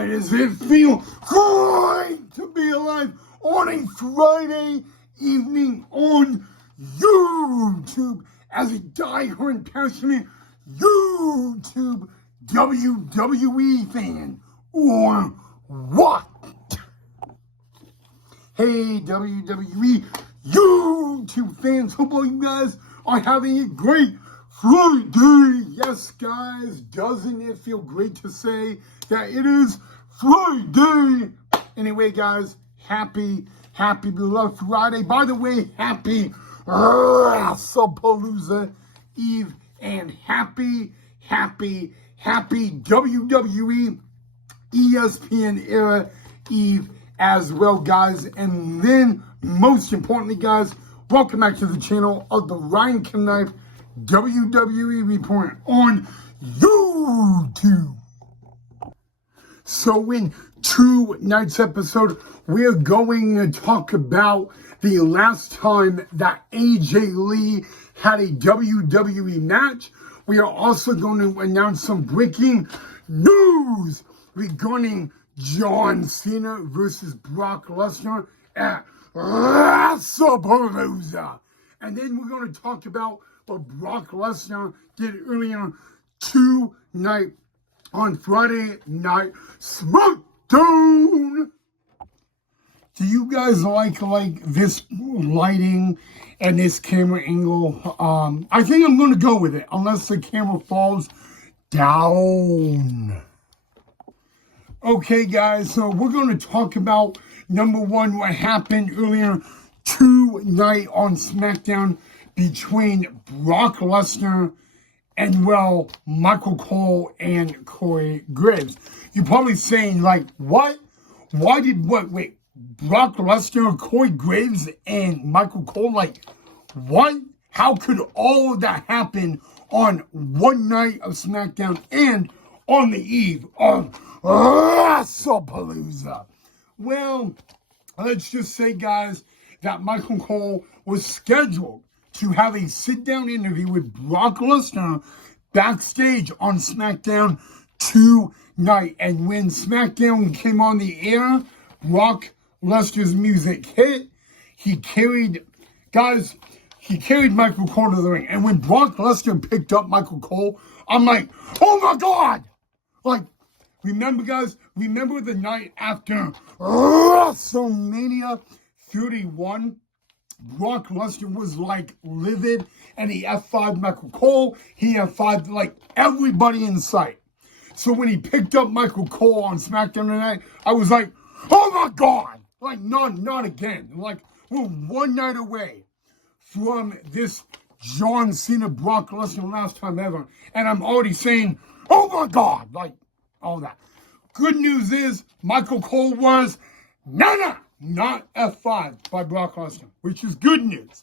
Boy, does it feel great to be alive on a Friday evening on YouTube as a diehard, passionate YouTube WWE fan, or what? Hey, WWE YouTube fans, hope all you guys are having a great Friday. Yes, guys, doesn't it feel great to say that it is Friday? Anyway, guys, happy beloved Friday. By the way, happy WrestlePalooza Eve and happy WWE ESPN era Eve as well, guys. And then, most importantly, guys, welcome back to the channel of the Ryan Knife WWE Report on YouTube. So in tonight's episode, we're going to talk about the last time that AJ Lee had a WWE match. We are also going to announce some breaking news regarding John Cena versus Brock Lesnar at WrestlePalooza. And then we're going to talk about what Brock Lesnar did earlier tonight on Friday Night SmackDown. Do you guys like this lighting and this camera angle? I think I'm going to go with it unless the camera falls down. Okay, guys, so we're going to talk about, number one, what happened earlier tonight on SmackDown between Brock Lesnar and, well, Michael Cole and Corey Graves. You're probably saying, like, what? Wait, Brock Lesnar, Corey Graves, and Michael Cole, like, what? How could all of that happen on one night of SmackDown and on the eve of WrestlePalooza? Well, let's just say, guys, that Michael Cole was scheduled to have a sit-down interview with Brock Lesnar backstage on SmackDown tonight. And when SmackDown came on the air, Brock Lesnar's music hit. He carried Michael Cole to the ring. And when Brock Lesnar picked up Michael Cole, I'm like, oh my God! Like, remember, guys? Remember the night after WrestleMania 31? Brock Lesnar was like livid, and he F5'd Michael Cole. He F5'd like everybody in sight. So when he picked up Michael Cole on SmackDown tonight, I was like, oh my God! Like, not again. Like, we're one night away from this John Cena Brock Lesnar last time ever, and I'm already saying, oh my God! Like, all that. Good news is Michael Cole was not F5 by Brock Lesnar, which is good news.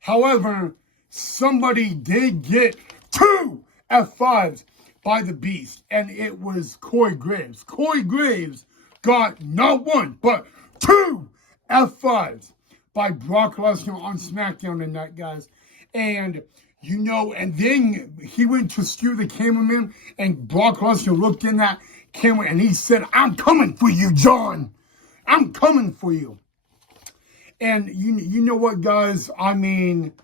However, somebody did get two F5s by the Beast, and it was Corey Graves. Corey Graves got not one, but two F5s by Brock Lesnar on SmackDown tonight, guys. And, you know, and then he went to steer the cameraman, and Brock Lesnar looked in that camera, and he said, I'm coming for you, John. I'm coming for you. And you know what, guys? I mean,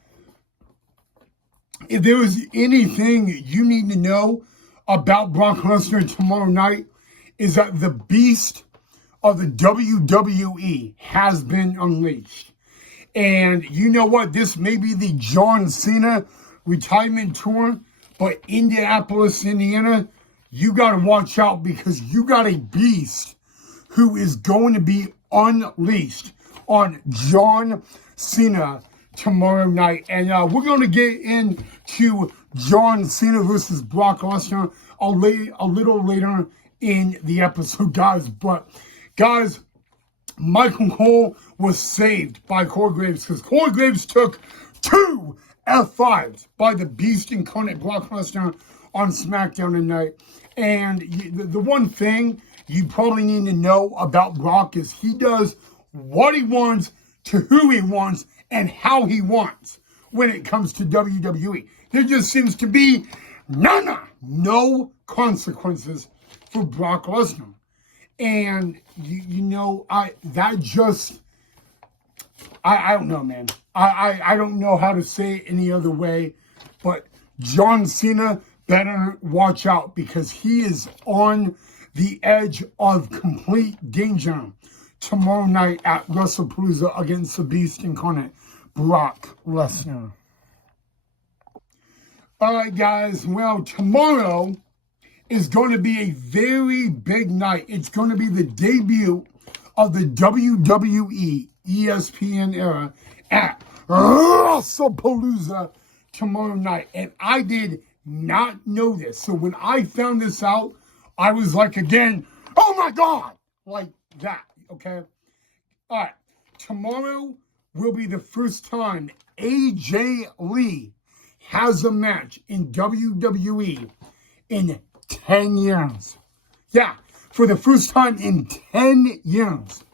if there was anything you need to know about Brock Lesnar tomorrow night, is that the beast of the WWE has been unleashed. And you know what? This may be the John Cena retirement tour, but Indianapolis, Indiana, you got to watch out because you got a beast who is going to be unleashed on John Cena tomorrow night. And we're going to get into John Cena versus Brock Lesnar a little later in the episode, guys. But, guys, Michael Cole was saved by Corey Graves because Corey Graves took two F5s by the Beast incarnate Brock Lesnar on SmackDown tonight. And the one thing you probably need to know about Brock is he does what he wants to who he wants and how he wants when it comes to WWE. There just seems to be no consequences for Brock Lesnar. And, you know, I don't know, man. I don't know how to say it any other way, but John Cena better watch out because he is on the edge of complete danger tomorrow night at WrestlePalooza against the Beast Incarnate, Brock Lesnar. All right, guys. Well, tomorrow is going to be a very big night. It's going to be the debut of the WWE ESPN era at WrestlePalooza tomorrow night. And I did not know this. So when I found this out, I was like, again, oh my God, like that, okay? All right, tomorrow will be the first time AJ Lee has a match in WWE in 10 years. Yeah, for the first time in 10 years,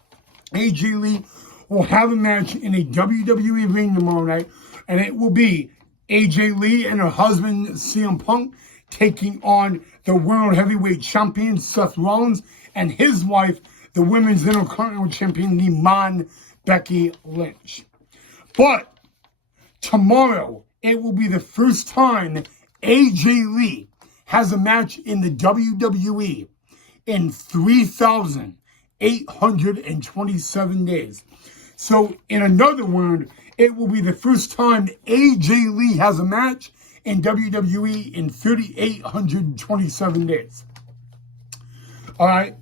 AJ Lee will have a match in a WWE ring tomorrow night, and it will be AJ Lee and her husband, CM Punk, taking on the World Heavyweight Champion, Seth Rollins, and his wife, the Women's Intercontinental Champion, Iman Becky Lynch. But tomorrow, it will be the first time AJ Lee has a match in the WWE in 3,827 days. So, in another word, it will be the first time AJ Lee has a match in WWE in 3,827 days. All right.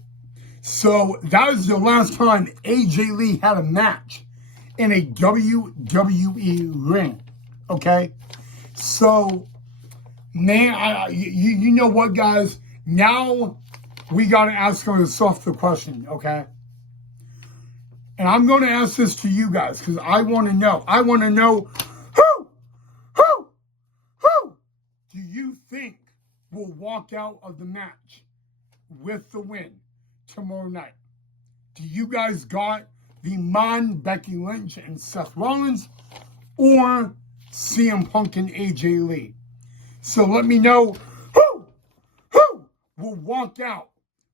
So, that is the last time AJ Lee had a match in a WWE ring. Okay. So, man, you know what, guys? Now we got to ask ourselves the question, okay? And I'm going to ask this to you guys because I want to know. I want to know who do you think will walk out of the match with the win tomorrow night? Do you guys got the Becky Lynch and Seth Rollins or CM Punk and AJ Lee? So let me know who will walk out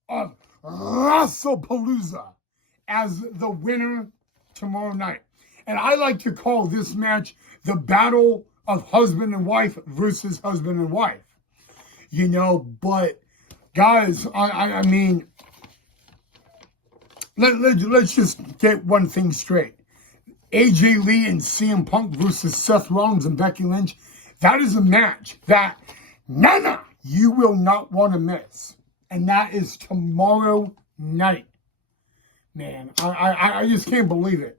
of WrestlePalooza as the winner tomorrow night. And I like to call this match the battle of husband and wife versus husband and wife. You know, but guys, I mean, let's just get one thing straight. AJ Lee and CM Punk versus Seth Rollins and Becky Lynch, that is a match that, you will not want to miss. And that is tomorrow night. Man, I just can't believe it.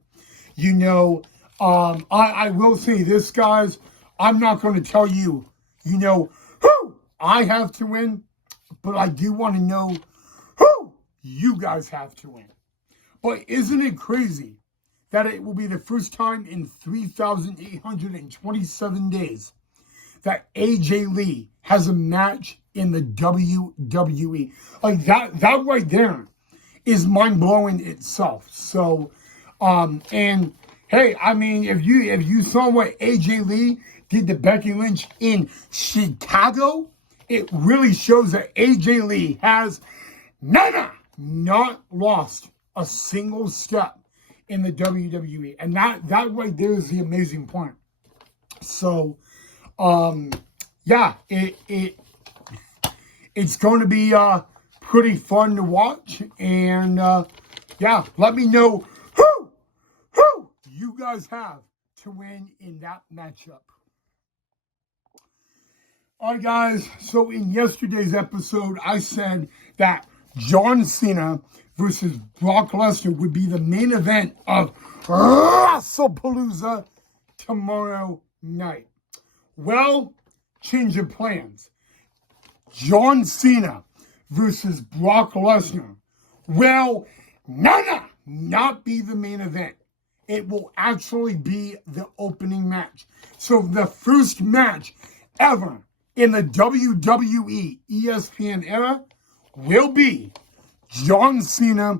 You know, I will say this, guys. I'm not going to tell you, you know, who I have to win, but I do want to know who you guys have to win. But isn't it crazy that it will be the first time in 3,827 days that AJ Lee has a match in the WWE? Like that right there is mind-blowing itself. So, and hey, I mean, if you saw what AJ Lee did to Becky Lynch in Chicago, it really shows that AJ Lee has not lost a single step in the WWE. And that right there is the amazing point. So, yeah, it's going to be pretty fun to watch. And, yeah, let me know who you guys have to win in that matchup. All right, guys. So in yesterday's episode, I said that John Cena versus Brock Lesnar would be the main event of WrestlePalooza tomorrow night. Well, change of plans. John Cena versus Brock Lesnar will not be the main event. It will actually be the opening match. So the first match ever in the WWE ESPN era will be John Cena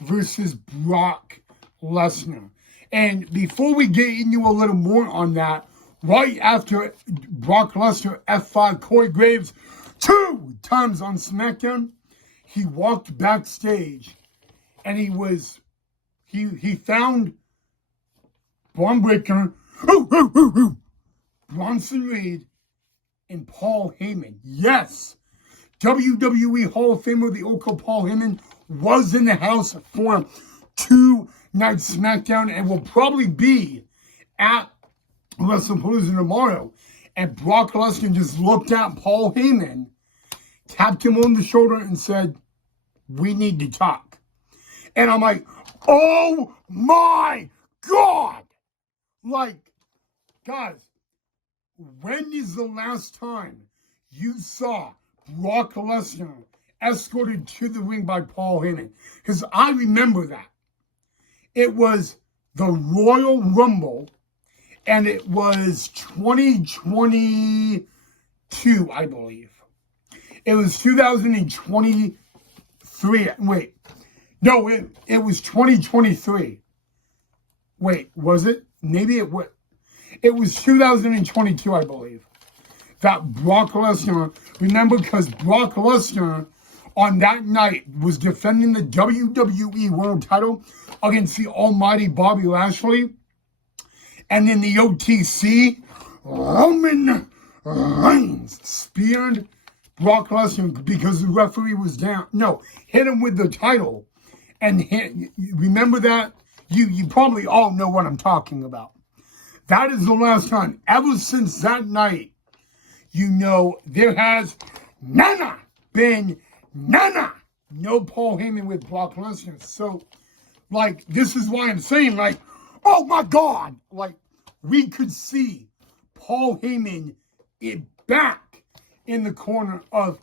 versus Brock Lesnar. And before we get into a little more on that, right after Brock Lesnar F5 Corey Graves 2 times on SmackDown, he walked backstage and he found Braun Breaker, Bronson Reed, and Paul Heyman. Yes, WWE Hall of Famer, the Oracle Paul Heyman, was in the house for 2 nights SmackDown and will probably be at WrestlePalooza tomorrow. And Brock Lesnar just looked at Paul Heyman, tapped him on the shoulder, and said, "We need to talk." And I'm like, oh my God! Like, guys, when is the last time you saw Brock Lesnar escorted to the ring by Paul Heyman? Because I remember that. It was the Royal Rumble, and it was 2022, I believe. It was 2023. Wait. No, it was 2023. Wait, was it? Maybe it was. It was 2022, I believe. That Brock Lesnar, remember, because Brock Lesnar on that night was defending the WWE World title against the almighty Bobby Lashley. And in the OTC, Roman Reigns speared Brock Lesnar because the referee was down. No, hit him with the title. And remember that? You probably all know what I'm talking about. That is the last time. Ever since that night, there has been no Paul Heyman with Brock Lesnar. So, this is why I'm saying, oh my God, we could see Paul Heyman back in the corner of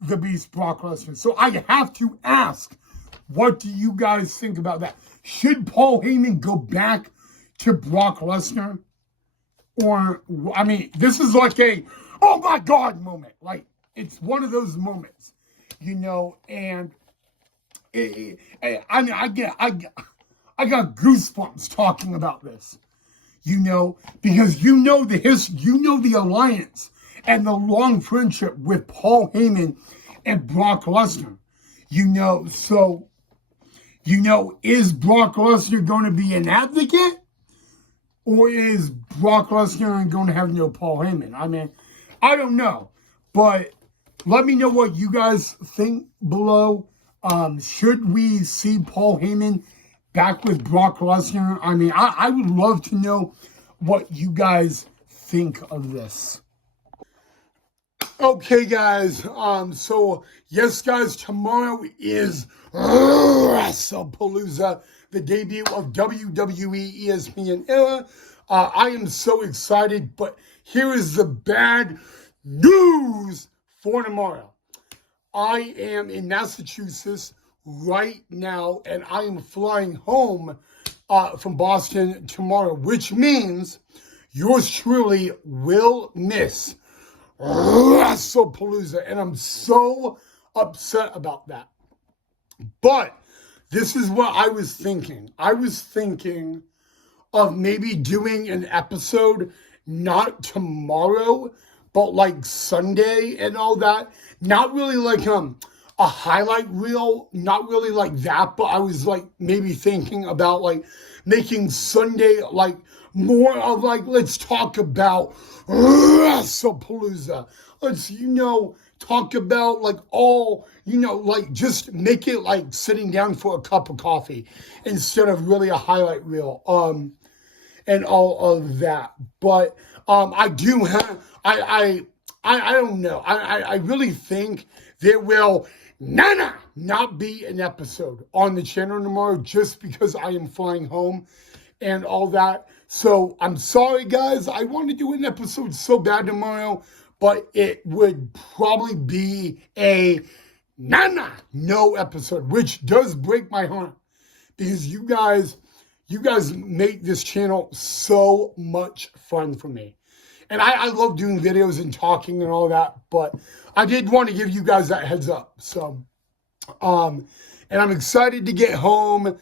the Beast Brock Lesnar. So I have to ask, what do you guys think about that? Should Paul Heyman go back to Brock Lesnar? Or, this is like a, oh my God moment. It's one of those moments, and I got goosebumps talking about this, because the alliance and the long friendship with Paul Heyman and Brock Lesnar, so, is Brock Lesnar going to be an advocate? Or is Brock Lesnar going to have no Paul Heyman? I don't know. But let me know what you guys think below. Should we see Paul Heyman back with Brock Lesnar? I would love to know what you guys think of this. Okay, guys. So, yes, guys, tomorrow is WrestlePalooza, the debut of WWE ESPN Era. I am so excited, but here is the bad news for tomorrow. I am in Massachusetts right now, and I am flying home from Boston tomorrow, which means yours truly will miss WrestlePalooza, and I'm so upset about that. But this is what I was thinking. I was thinking of maybe doing an episode, not tomorrow, but Sunday and all that. Not really a highlight reel, not really like that, but I was maybe thinking about making Sunday more of let's talk about WrestlePalooza. Let's, talk about all, just make it sitting down for a cup of coffee instead of really a highlight reel, and all of that. But I do have, I don't know. I really think there will not be an episode on the channel tomorrow just because I am flying home and all that. So I'm sorry, guys. I want to do an episode so bad tomorrow, but it would probably be a no episode, which does break my heart because you guys make this channel so much fun for me. And I love doing videos and talking and all that, but I did want to give you guys that heads up. So, and I'm excited to get home,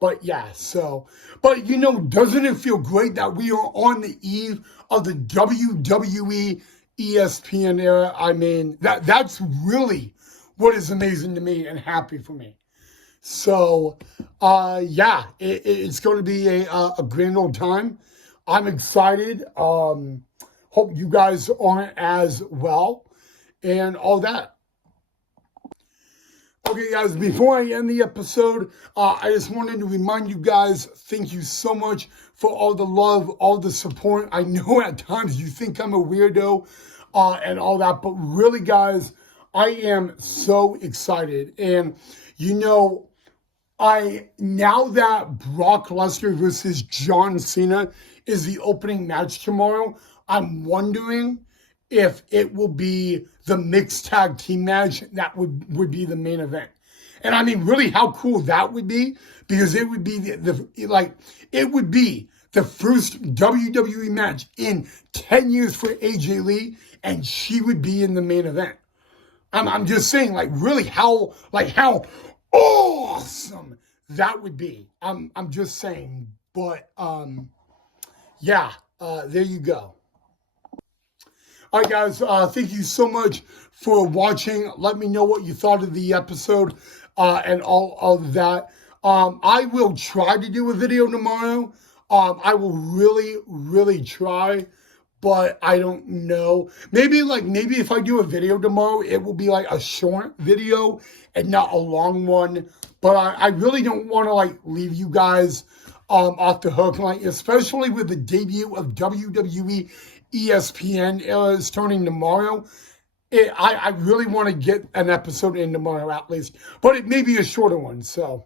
but yeah, so, but doesn't it feel great that we are on the eve of the WWE ESPN era. I mean, that's really what is amazing to me and happy for me. So, yeah, it's going to be a grand old time. I'm excited. Hope you guys aren't as well and all that. Okay, guys, before I end the episode, I just wanted to remind you guys, thank you so much for all the love, all the support. I know at times you think I'm a weirdo and all that, but really, guys, I am so excited. And, you know, now that Brock Lesnar versus John Cena is the opening match tomorrow, I'm wondering if it will be the mixed tag team match that would be the main event. And I mean, really, how cool that would be, because it would be it would be the first WWE match in 10 years for AJ Lee, and she would be in the main event. I'm just saying, like, really, how awesome that would be. I'm just saying, but yeah, there you go. All right, guys, thank you so much for watching. Let me know what you thought of the episode and all of that. I will try to do a video tomorrow. I will really try, but I don't know. Maybe if I do a video tomorrow, it will be like a short video and not a long one. But I really don't want to like leave you guys off the hook, like especially with the debut of WWE ESPN is starting tomorrow. I really want to get an episode in tomorrow at least, but it may be a shorter one. So